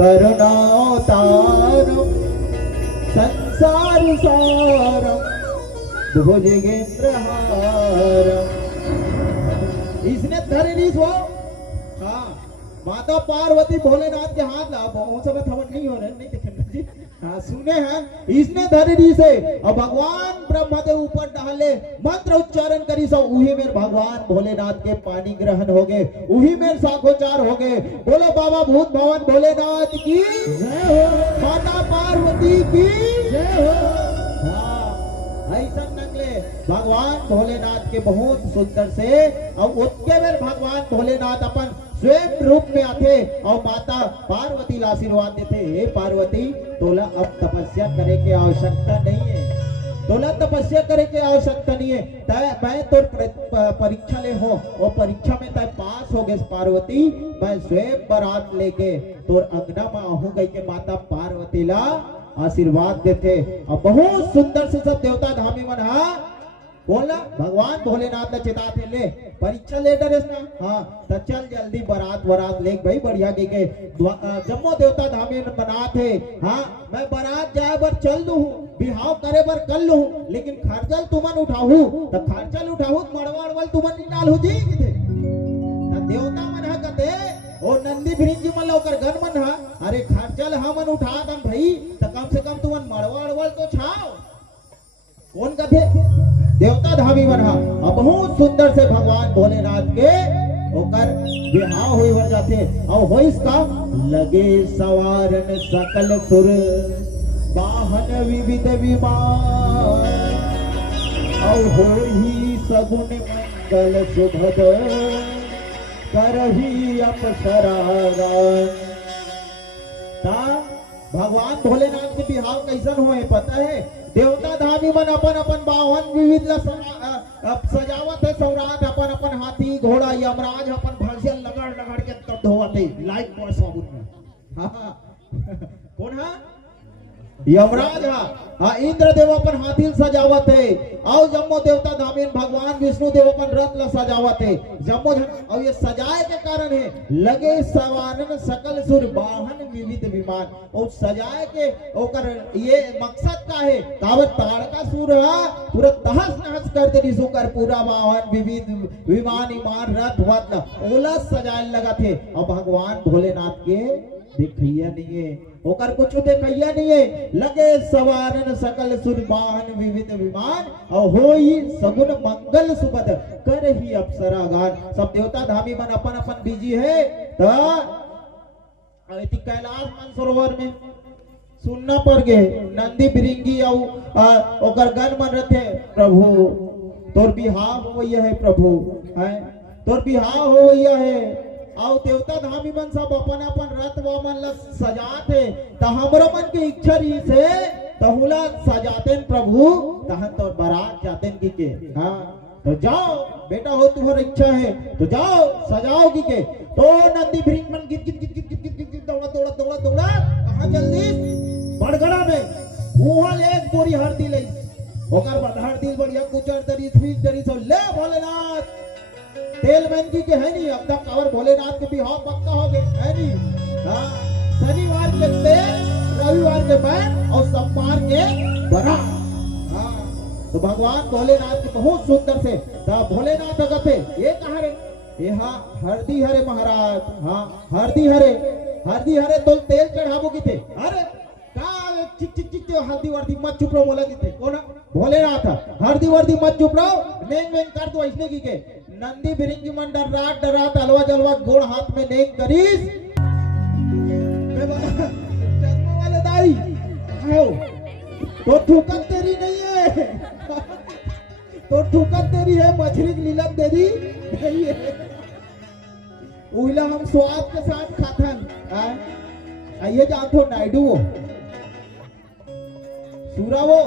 करुणावतारम संसार सारम भुजगेंद्रहारम। इसने धरनी सो हाँ माता पार्वती भोलेनाथ के हाथ ला बहुत समय थमन नहीं हो रहे नहीं देखेंगे जी हाँ सुने हैं इसने धरनी से और भगवान ब्रह्मा के ऊपर डाले मंत्र उच्चारण करी सो उही में भगवान भोलेनाथ के पानी ग्रहण हो गए उही में साखोचार हो गए। बोलो बाबा भूत भवन भोलेनाथ की जय हो माता पार्वती की जय हो। हाँ ऐसा नकले भगवान भोलेनाथ के बहुत सुंदर से और उसके में भगवान भोलेनाथ अपन स्वयं रूप में आते और माता पार्वती ला आशीर्वाद देते हे पार्वती तोला अब तपस्या करे की आवश्यकता नहीं है तोला तपस्या करे की आवश्यकता नहीं है मैं तो परीक्षा ले हो और परीक्षा में तय पास हो गए पार्वती मैं स्वयं बारात लेके तोर अंगना में आहू गई के माता पार्वती ला आशीर्वाद देते और बहुत सुंदर से सब देवता धामी मन हा बोला भगवान भोलेनाथ ने चिता थे ले परीक्षा ले डरेस ना हाँ तो चल जल्दी बारात वरात ले भाई बढ़िया के जम्मो देवता धामी बना थे हाँ मैं बारात जाए बर चल दू बिहाव करे बर कर लू लेकिन खर्चल तुमन उठाऊ तो खर्चल उठाऊ मड़वाड़ तुमन निकाल जी देवता मन हा कते और नंदी भृंगी मन ओकर गन मन हा अरे खर्चल हमन उठा दम भाई तो कम से कम तुमन मड़वाड़ तो छाओ कौन कथे देवता धामी बना और बहुत सुंदर से भगवान भोलेनाथ के होकर बिहाव हुई भर जाते और हो इसका लगे सवारन सकल सुर वाहन विविध विमान और हो ही सगुन मंगल सुभद करही अपसरागा। भगवान भोलेनाथ के बिहाव कैसन हुए पता है देवता धामी मन अपन अपन वाहन विविध सजावत है सौराट अपन अपन हाथी घोड़ा यमराज अपन भंसिया लगड़ लगड़ के तब धोवते लाइक बॉय साबुन में हाँ कौन है यमराज हाँ इंद्र देव अपन हाथी सजावत है और जम्मो देवता धामी भगवान विष्णु देव अपन रथ ला सजावत है जम्मो और ये सजाए के कारण है लगे सवानन सकल सुर वाहन विविध विमान और सजाए के ओकर ये मकसद का है कावत ताड़का सुर पूरा तहस नहस कर दे सुकर पूरा वाहन विविध विमान ईमान रथ वत ओला सजाए लगा थे और भगवान भोलेनाथ के देखिया नहीं है ओकर कुछ देखिया नहीं है लगे सवारन सकल सुर वाहन विविध विमान और होई सगुन मंगल सुबद कर ही अप्सरा गान। सब देवता धामी मन अपन अपन बिजी है तो कैलाश मानसरोवर में सुनना पड़ गए नंदी भृंगी और गण मन रहते प्रभु तोर बिहाव हो है प्रभु है तोर बिहाव हो है और देवता धामी मन सब अपन अपन रथ व मन ला सजाते तो हमरो मन की इच्छा रही से तहुला सजाते प्रभु तहन तो बारात जाते की हाँ तो जाओ बेटा हो तुम्हारी इच्छा है तो जाओ सजाओ की के तो नंदी भृंग मन गित गित गित गित गित गित गित दौड़ा दौड़ा दौड़ा दौड़ा कहां जल्दी बड़गड़ा में मुहल एक बोरी हरदी ले ओकर बाद हरदी बढ़िया कुचर दरी स्वीट दरी सब ले भोलेनाथ तेल महंगी के है नहीं अब तक और भोलेनाथ के बिहाव पक्का हो गए है नहीं हाँ शनिवार के तेल रविवार के बैन और सोमवार के बारात हाँ तो भगवान भोलेनाथ के बहुत सुंदर से भोलेनाथ कहते ये कहा रे ये हाँ हरदी हरे महाराज हाँ हरदी हरे तो तेल चढ़ाबो की थे अरे चिक चिक चिक हल्दी वर्दी मत चुप रहो बोला की थे कौन भोलेनाथ हरदी वर्दी मत चुप रहो नेंग नेंग कर दो ऐसने की के नंदी भृंगी मन डरात डरात अलवा जलवा गोड़ हाथ में नेक करीस चश्मा वाले दाई आओ तो ठुकन तेरी नहीं है तो ठुकन तेरी है मछली की लीला तेरी नहीं है उहिला हम स्वाद के साथ खाथन आइए जानतो नायडू वो सूरा वो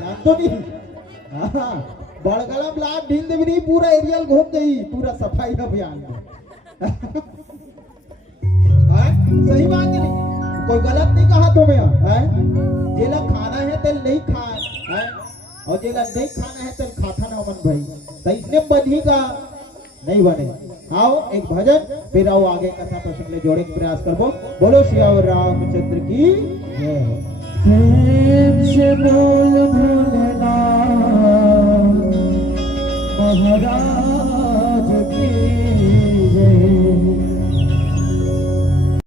जानतो नहीं हाँ बड़गड़ा ब्लाक ढील दे भी नहीं पूरा एरियल घूम गई पूरा सफाई अभियान में सही बात है नहीं कोई गलत नहीं कहा तुम्हें जेला खाना है तेल नहीं खा और जेला नहीं खाना है तेल खाता ना मन भाई तो इसने बनी का नहीं बने। आओ एक भजन फिर आओ आगे कथा प्रसंग ले जोड़े के प्रयास करबो। बोलो सियावर रामचंद्र की जय। प्रेम से बोल भोलेनाथ महाराज की जय।